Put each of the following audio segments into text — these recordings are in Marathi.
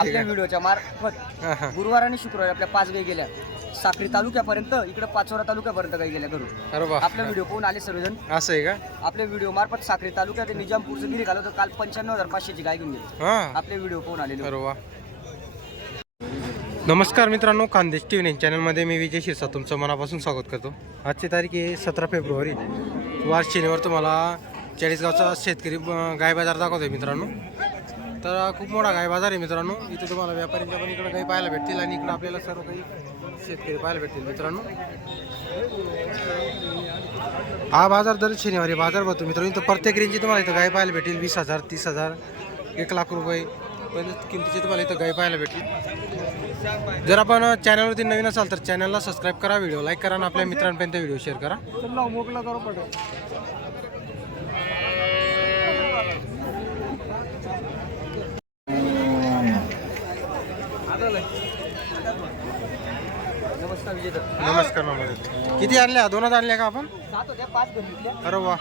आपल्या व्हिडिओच्या मार्फत. गुरुवार आणि शुक्रवारी आपल्या पाच गाई गेल्या साक्री तालुक्यापर्यंत इकडे पाचोरा तालुक्यापर्यंत गाई गेल्या घरून. अरे वा. आपला व्हिडिओ पाहून आले सर्वजण असं आहे का? आपल्या व्हिडिओ मार्फत साक्री तालुक्यात निजामपूरचं गिरी घालवतं काल पंच्याण्णव हजार पाचशेची गाय घेऊन गेली. हा. आपले व्हिडिओ पाहून वा. नमस्कार मित्रांनो खानदेश टी व्ही चॅनलमध्ये मी विजय शिरसा तुमचं मनापासून स्वागत करतो. आजची तारीख आहे सतरा फेब्रुवारी. वार शनिवार तुम्हाला चाळीसगावचा शेतकरी गाय बाजार दाखवतोय मित्रांनो. तर खूप मोठा गाय बाजार आहे मित्रांनो. इथे तुम्हाला व्यापाऱ्यांच्या पण इकडे काही पाहायला भेटतील आणि इकडे आपल्याला सर्व काही शेतकरी पाहायला भेटतील मित्रांनो. हा बाजार दर शनिवारी बाजार भरतो मित्रांनो. इथं प्रत्येक रेंजची तुम्हाला इथं गाय पाहायला भेटेल वीस हजार तीस हजार एक लाख रुपये पण किमतीची तुम्हाला इथं गाय पाहायला भेटेल जर आपण चॅनलवरती नवीन असाल तर चॅनलला सबस्क्राईब करा व्हिडिओ लाईक करा आणि आपल्या मित्रांपर्यंत व्हिडिओ शेअर करा. मोकला विजय नमस्कार नमस्कार. किती आणल्या? दोनच आणल्या का आपण? अरे वा.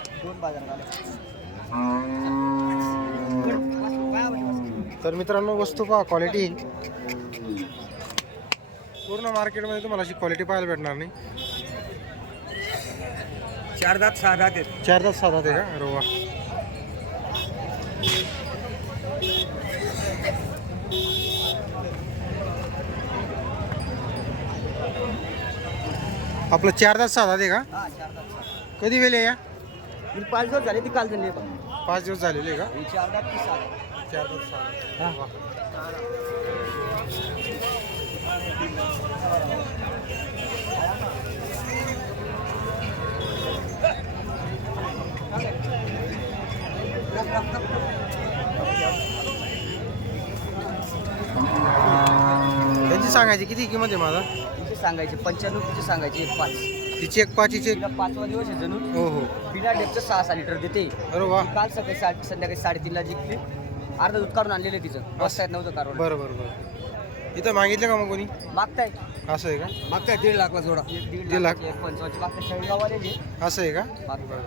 तर मित्रांनो वस्तू पहा क्वालिटी पूर्ण मार्केटमध्ये तुम्हाला अशी क्वालिटी पाहायला भेटणार नाही. चार दात सहा दात आहेत. चार तास साधा ते का? अरे वा. आपलं चार तास साधा ते का? हा चार कधी वेळ या? ही पाच दिवस झाले ती काल झाली पाच दिवस झालेले का? ही चार दात ती सहा दात. चार तास. त्यांची सांगायची किती किंमत आहे माझा? सांगायचे पंच्याण्णव तिचे सांगायचे? एक पाच. तिची एक एक तिला पाचवा दिवस आहे जणू. हो हो. बिना डेपचं सहा सहा लिटर देते. अरे वा. ती काल सकाळी साठ संध्याकाळी साडेतीनला जिंकली अर्ध दूध काढून आणलेलं तिचं. बसता येत नव्हतं कारण बरं बरं बरं. इथं मागितलं का मग कोणी? मागताय. असं आहे का? मागताय दीड लाखला जोडा. एक दीड दीड लाख. लाख एक पंचवाची मागताय शेळगावाले जे. असं आहे का? मागताय.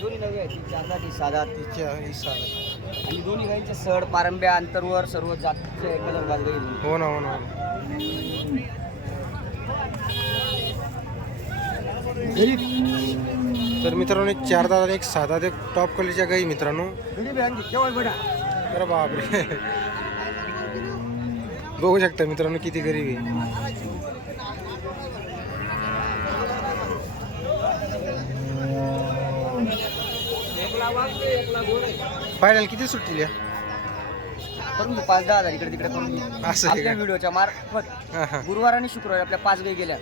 दोन्ही नवी आहे ती ही सहा दात तिच्या ही साधा. आणि दोन्ही गाईचे सड पारंब्या अंतरवर सर्व जातीचे गाल गाई हो ना हो ना हो ना. तर मित्रांनो एक चार दादा एक साधा एक टॉप क्वालिटीच्या गाई मित्रांनो. बापरे. बघू शकता मित्रांनो किती गरीब आहे. फायनल किती सुटली करून घेऊ पाच दहा हजार इकडे तिकडे असं व्हिडिओच्या मार्फत गुरुवार आणि शुक्रवारी आपल्या पाच गाई गेल्या.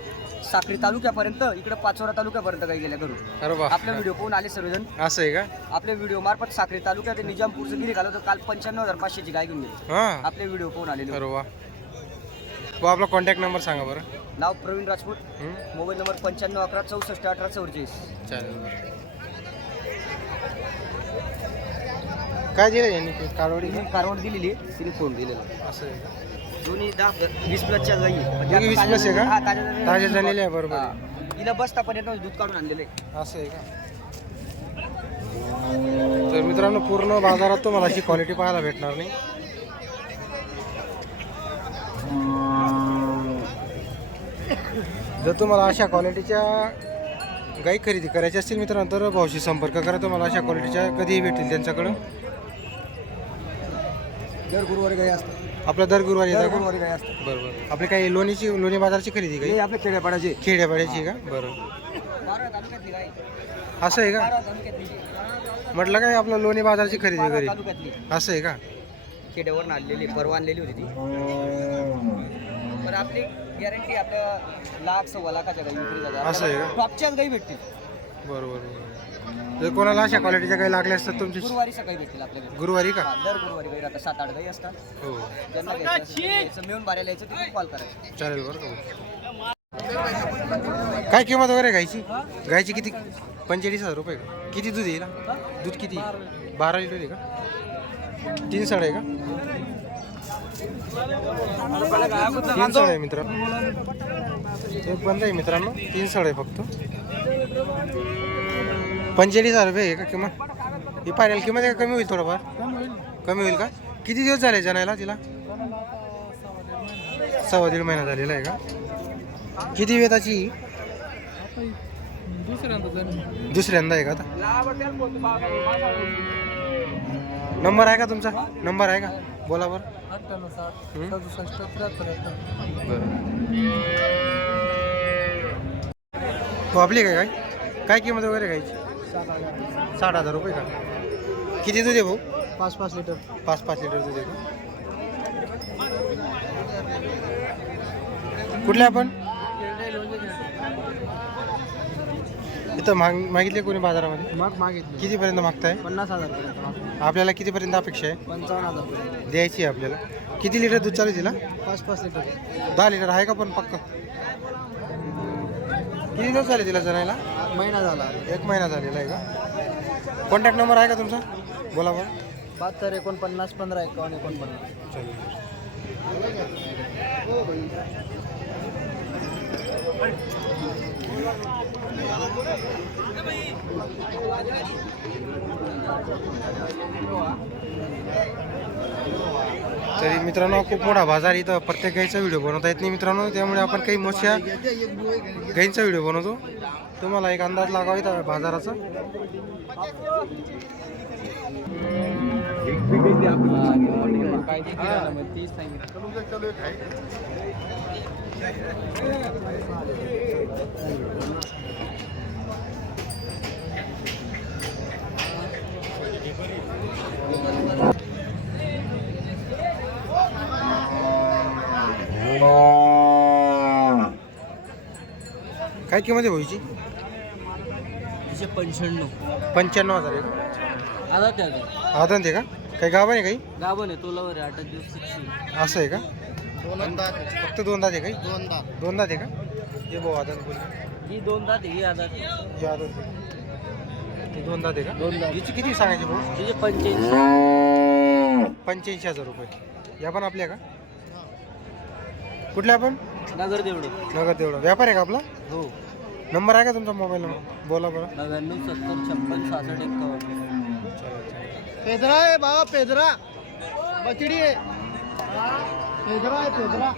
साक्री तालुक्यापर्यंत इकडे पाचोरा तालुक्यापर्यंत गाई गेल्या घरून. अरे वा. आपला व्हिडिओ पाहून आले सर्वजण. असं आहे का? आपल्या व्हिडिओ मार्फत साक्री तालुक्यात निजामपूरचं गिरी घालवतं. काल पंच्याण्णव हजार पाचशेची गाय घेऊन गेली. हा. आपले व्हिडिओ पाहून आलेले अरे वा. व आपला कॉन्टॅक्ट नंबर सांगा बरं. नाव प्रवीण राजपूत. हं? मोबाईल नंबर पंच्याण्णव अकरा चौसष्ट अठरा चौवेचाळीस. चालेल काय दिलं यांनी? ते काळवडी कारवड दिलेली तिने फोन दिलेला. असं आहे का? दोन्ही दहा वीस प्लसच्या गाई म्हणजे वीस plus आहे का? ताज्या झालेल्या आहे, बरोबर. हा. हिला बसता पण येत नव्हतं, दूध काढून आणलेलं आहे. असं आहे का? तर मित्रांनो पूर्ण बाजारात तुम्हाला अशी क्वालिटी पाहायला भेटणार नाही. जर तुम्हाला अशा क्वालिटीच्या गाई खरेदी करायची असतील मित्रांनो तर भाऊशी संपर्क करा. तुम्हाला अशा क्वालिटीच्या कधीही भेटतील त्यांच्याकडं. दर गुरुवारी गाई असतात. आपलं दर गुरुवारी दर येतं का? गुरुवारी गाई असतात. बरोबर आपली काही लोणीची लोणी बाजारची खरेदी काही आपल्या खेड्यापाड्याचे. खेड्यापाड्याची का? बरं. बारा तालुक्यातली गाई. असं आहे का? म्हटलं काय आपलं लोणी बाजारची खरेदी तालुक्यातली. असं आहे का? खेड्यावरून आणलेली परवा आणलेली होती ती. पण आपली गॅरंटी आपल्या लाख सव्वा लाखाच्या गाई विक्री असं आहे का? टॉपच्याच गाई भेटतील. बरोबर बरोबर. जर कोणाला अशा क्वालिटीच्या काही लागल्या असतात तुमची? गुरुवारी सकाळी भेटतील आपल्याकडे. गुरुवारी का? हा, दर गुरुवारी गाई राहतात सात आठ गाई असतात. हो. ज्यांना घ्यायचं असेल, घ्यायचं, मिळून यायचं तिथून कॉल करायचं. चालेल बरं का. काय किंमत वगैरे गायची गायची किती? पंचेचाळीस हजार रुपये का? किती दूध येईल? दूध किती बारा लिटर आहे का? तीन साड आहे का? तीन साड आहे मित्रांनो. एक बंद आहे मित्रांनो. तीन साड आहे फक्त. पंचेचाळीस हजार रुपये आहे का किंमत? ही फायनल किंमत आहे का? कमी होईल थोडंफार? कमी होईल का? किती दिवस झाले जनायला तिला? सव्वा दीड महिना झालेला आहे का? किती वेताची दुसऱ्यांदा दुसऱ्यांदा आहे का आता? नंबर आहे का तुमचा? नंबर आहे का? बोला बरं. अठ्ठ्याण्णव तो आपली काय काय? काय किंमत वगैरे घ्यायची? साठ हजार रुपये का? किती दूध आहे भाऊ? पाच पाच लिटर. पाच पाच लिटर दूध आहे का? कुठले आपण? इथं माग मागितले कोणी बाजारामध्ये? मग मागितली. कितीपर्यंत मागताय? पन्नास हजार आपल्याला कितीपर्यंत अपेक्षा आहे? पंचावन्न हजार द्यायची आहे आपल्याला. किती लिटर दूध चालू तिला? पाच पाच लिटर. दहा लिटर आहे का पण पक्क? किती दिवस झाले तिला जणायला महिना झाला. एक महिना झालेला आहे का? कॉन्टॅक्ट नंबर आहे का तुमचा? बोला बरं. बहात्तर एकोणपन्नास पंधरा एकावन्न एकोणपन्नास. तरी मित्रांनो खूप मोठा बाजार इथं प्रत्येक गाईचा व्हिडिओ बनवता येत नाही मित्रांनो. त्यामुळे आपण काही मोठ्या गाईंचा व्हिडिओ बनवतो. तुम्हाला एक अंदाज लागावा इथं बाजाराचा. काय किंमत आहे भाऊची? तिचे पंच्याण्णव. पंच्याण्णव हजार आहे. का आधा त्या आदंत आहे का? काही गाव आहे काही? गाभण आहे तोलावर आहे आठ दिवस असं आहे का? दोन दात फक्त दोन दात आहे काही? दोन दात दोन दात आहे का? हे भाऊ आदंत बोलले ही दोन दात आहे ही आधार हे आदंत आहे. हे दोन दात आहे का? दोन दात हिची किती सांगायची भाऊ? तिचे पंच्याऐंशी. पंच्याऐंशी हजार रुपये. या पण आपल्या का? कुठल्या आपण? नगर देवडे. नगर तेवढा व्यापार आहे का आपला? हो. नंबर आहे का तुमचा मोबाईल नंबर बोला बरं. नव्याण्णव सत्तर छप्पन सहासष्ट एक्कावन्न. पेदरा आहे बाबा पेदरा. बचडी आहे. पेदरा आहे पेदरा.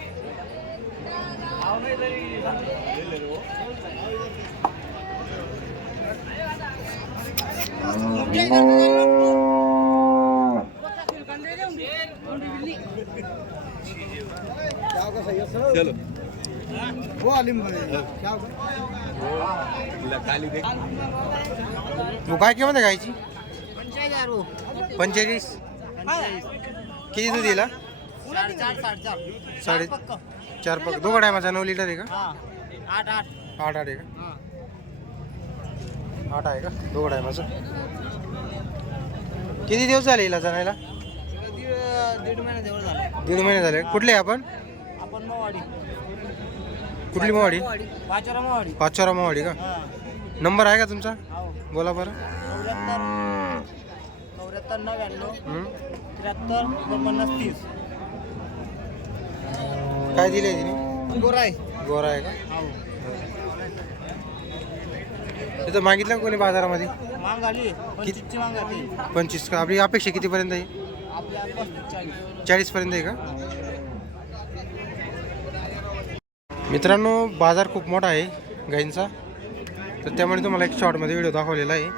वो आलिम क्या तू काय किंमत आहे गायची पंचेचाळीस किती दूध दिला? साडे चार पक दोघं टायमाचा नऊ लिटर आहे का? आठ आठ. आठ आठ आहे का? आठ आहे का? दोघं टायमाचं. किती दिवस झाले हिला जाण्याला? दीड महिना झाला. दीड महिने झाले. कुठले आपण? कुठली मोवाडी? पाचोरा मवाडी. का? नंबर आहे का तुमचा? हो. बोला बरं. चौऱ्याहत्तर. नव्याण्णव? त्र्याहत्तर एकोणपन्नास तीस. काय दिले तिने? गोराय गोरा आहे का? हो. तिथं मागितलं कोणी बाजारामध्ये? मांग आली पंचवीस का? आपली अपेक्षा कितीपर्यंत आहे? चाळीस. चाळीसपर्यंत आहे का? मित्रांनो बाजार खूप मोठा आहे गाईंचा. तर त्यामुळे तुम्हाला एक शॉर्टमध्ये व्हिडिओ दाखवलेला आहे.